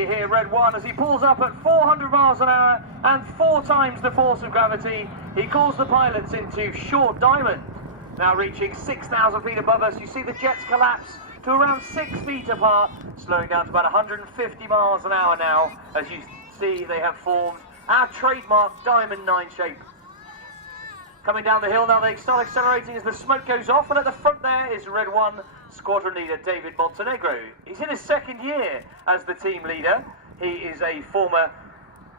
you hear Red 1 as he pulls up at 400 miles an hour and 4 times the force of gravity. He calls the pilots into short diamond. Now reaching 6,000 feet above us, you see the jets collapse to around 6 feet apart, slowing down to about 150 miles an hour now. As you see, they have formed our trademark Diamond 9 shape. Coming down the hill now, they start accelerating as the smoke goes off, and at the front there is Red 1 squadron leader David Montenegro. He's in his 2nd year as the team leader. He is a former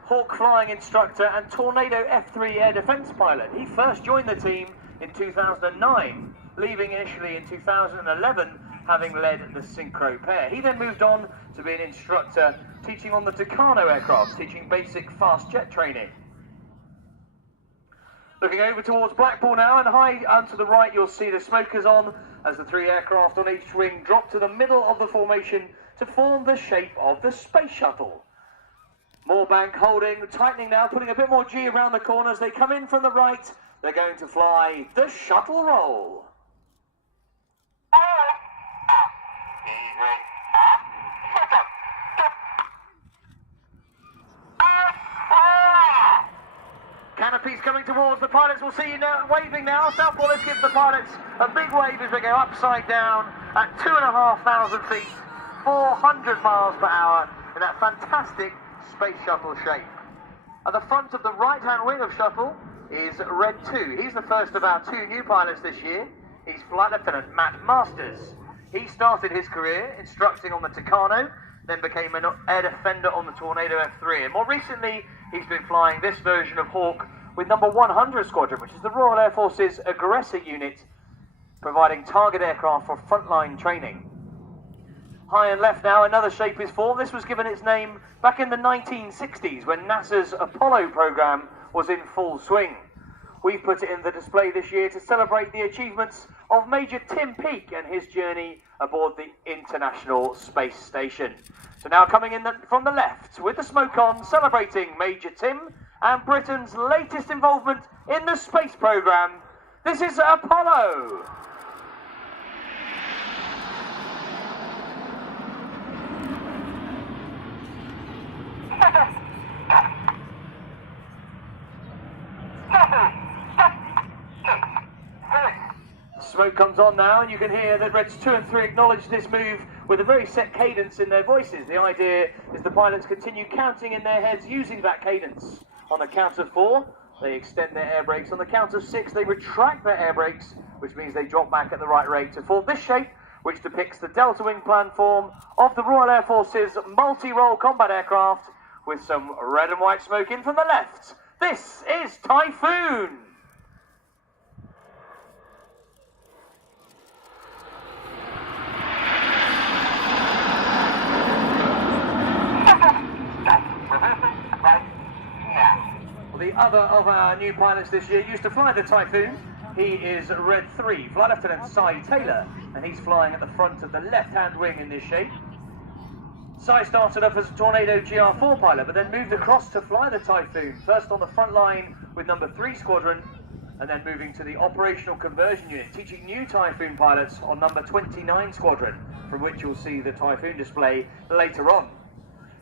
Hawk flying instructor and Tornado F3 air defense pilot. He first joined the team in 2009, leaving initially in 2011, having led the synchro pair. He then moved on to be an instructor teaching on the Tucano aircraft, teaching basic fast jet training. Looking over towards Blackpool now, and high and to the right you'll see the smokers on as the 3 aircraft on each wing drop to the middle of the formation to form the shape of the space shuttle. More bank holding, tightening now, putting a bit more G around the corners. They come in from the right. They're going to fly the shuttle roll. Canopies coming towards the pilots. We'll see you now waving now. Southport, let's give the pilots a big wave as we go upside down at 2,500 feet, 400 miles per hour in that fantastic space shuttle shape. At the front of the right-hand wing of shuttle is Red 2. He's the first of our 2 new pilots this year. He's Flight Lieutenant Matt Masters. He started his career instructing on the Tucano, then became an air defender on the Tornado F3, and more recently he's been flying this version of Hawk with number 100 Squadron, which is the Royal Air Force's aggressor unit, providing target aircraft for frontline training. High and left now, another shape is formed. This was given its name back in the 1960s when NASA's Apollo program was in full swing. We've put it in the display this year to celebrate the achievements of Major Tim Peake and his journey aboard the International Space Station. So now coming in from the left with the smoke on, celebrating Major Tim and Britain's latest involvement in the space program. This is Apollo. Smoke comes on now, and you can hear that Reds 2 and 3 acknowledge this move with a very set cadence in their voices. The idea is the pilots continue counting in their heads using that cadence. On the count of 4, they extend their air brakes. On the count of 6, they retract their air brakes, which means they drop back at the right rate to form this shape, which depicts the delta wing platform of the Royal Air Force's multi-role combat aircraft, with some red and white smoke in from the left. This is Typhoon. The other of our new pilots this year used to fly the Typhoon. He is Red 3, Flight Lieutenant Cy Taylor, and he's flying at the front of the left-hand wing in this shape. Cy started off as a Tornado GR4 pilot, but then moved across to fly the Typhoon, first on the front line with number 3 Squadron, and then moving to the Operational Conversion Unit, teaching new Typhoon pilots on number 29 Squadron, from which you'll see the Typhoon display later on.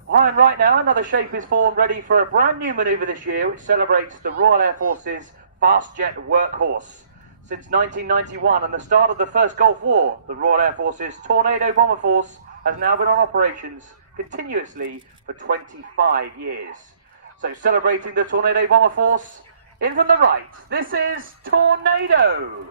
High and right now, another shape is formed ready for a brand new manoeuvre this year, which celebrates the Royal Air Force's fast jet workhorse. Since 1991 and the start of the first Gulf War, the Royal Air Force's Tornado Bomber Force has now been on operations continuously for 25 years. So celebrating the Tornado Bomber Force, in from the right, this is Tornado.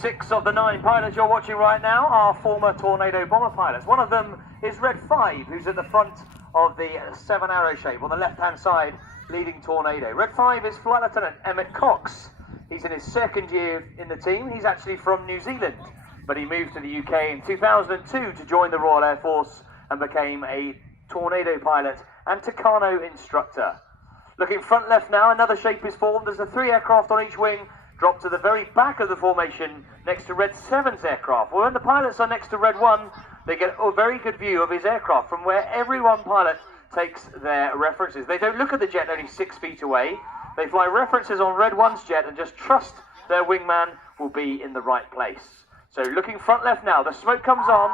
Six of the 9 pilots you're watching right now are former Tornado Bomber pilots. One of them is Red 5, who's at the front of the 7 arrow shape on the left-hand side, leading Tornado. Red 5 is Flight Lieutenant Emmett Cox. He's in his 2nd year in the team. He's actually from New Zealand, but he moved to the UK in 2002 to join the Royal Air Force and became a Tornado pilot and Tucano instructor. Looking front left now, another shape is formed as the 3 aircraft on each wing drop to the very back of the formation next to Red 7's aircraft. Well, when the pilots are next to Red 1, they get a very good view of his aircraft from where every one pilot takes their references. They don't look at the jet only 6 feet away. They fly references on Red 1's jet and just trust their wingman will be in the right place. So looking front left now, the smoke comes on.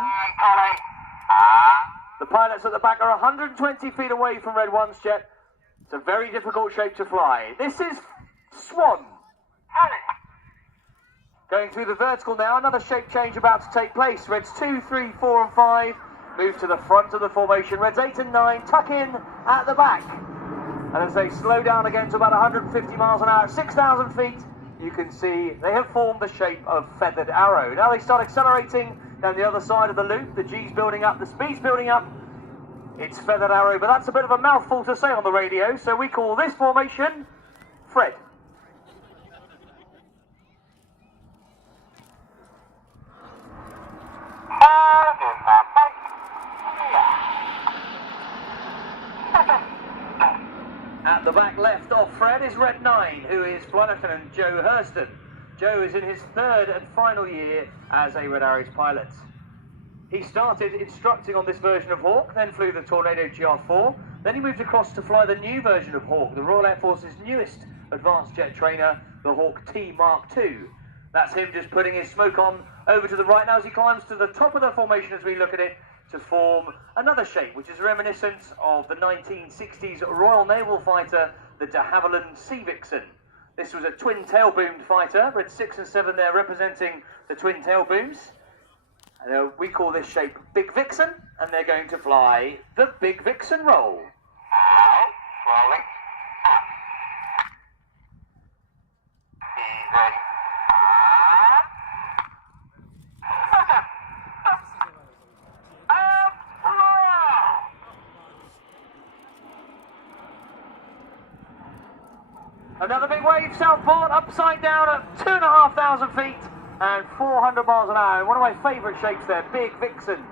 The pilots at the back are 120 feet away from Red 1's jet. It's a very difficult shape to fly. This is Swan. Going through the vertical now, another shape change about to take place. Reds 2, 3, 4 and 5 move to the front of the formation. Reds 8 and 9 tuck in at the back. And as they slow down again to about 150 miles an hour at 6,000 feet, you can see they have formed the shape of Feathered Arrow. Now they start accelerating down the other side of the loop. The G's building up, the speed's building up. It's Feathered Arrow, but that's a bit of a mouthful to say on the radio, so we call this formation Fred. At the back left of Fred is Red 9, who is Flight Lieutenant Joe Hurston. Joe is in his 3rd and final year as a Red Arrows pilot. He started instructing on this version of Hawk, then flew the Tornado GR4, then he moved across to fly the new version of Hawk, the Royal Air Force's newest advanced jet trainer, the Hawk T Mark II. That's him just putting his smoke on over to the right now as he climbs to the top of the formation as we look at it to form another shape, which is reminiscent of the 1960s Royal Naval fighter, the de Havilland Sea Vixen. This was a twin tail-boomed fighter, Red 6 and 7 there representing the twin tail booms. And we call this shape Big Vixen, and they're going to fly the Big Vixen roll. Out, slowly, up. Easy. Another big wave, Southport, upside down at 2,500 feet and 400 miles an hour. One of my favourite shapes there, Big Vixen.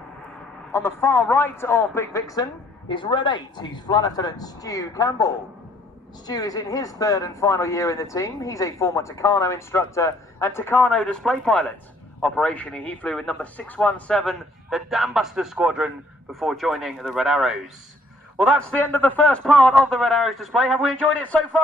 On the far right of Big Vixen is Red 8. He's Flight Lieutenant Stu Campbell. Stu is in his 3rd and final year in the team. He's a former Tucano instructor and Tucano display pilot. Operationally, he flew with number 617, the Dambuster Squadron, before joining the Red Arrows. Well, that's the end of the first part of the Red Arrows display. Have we enjoyed it so far?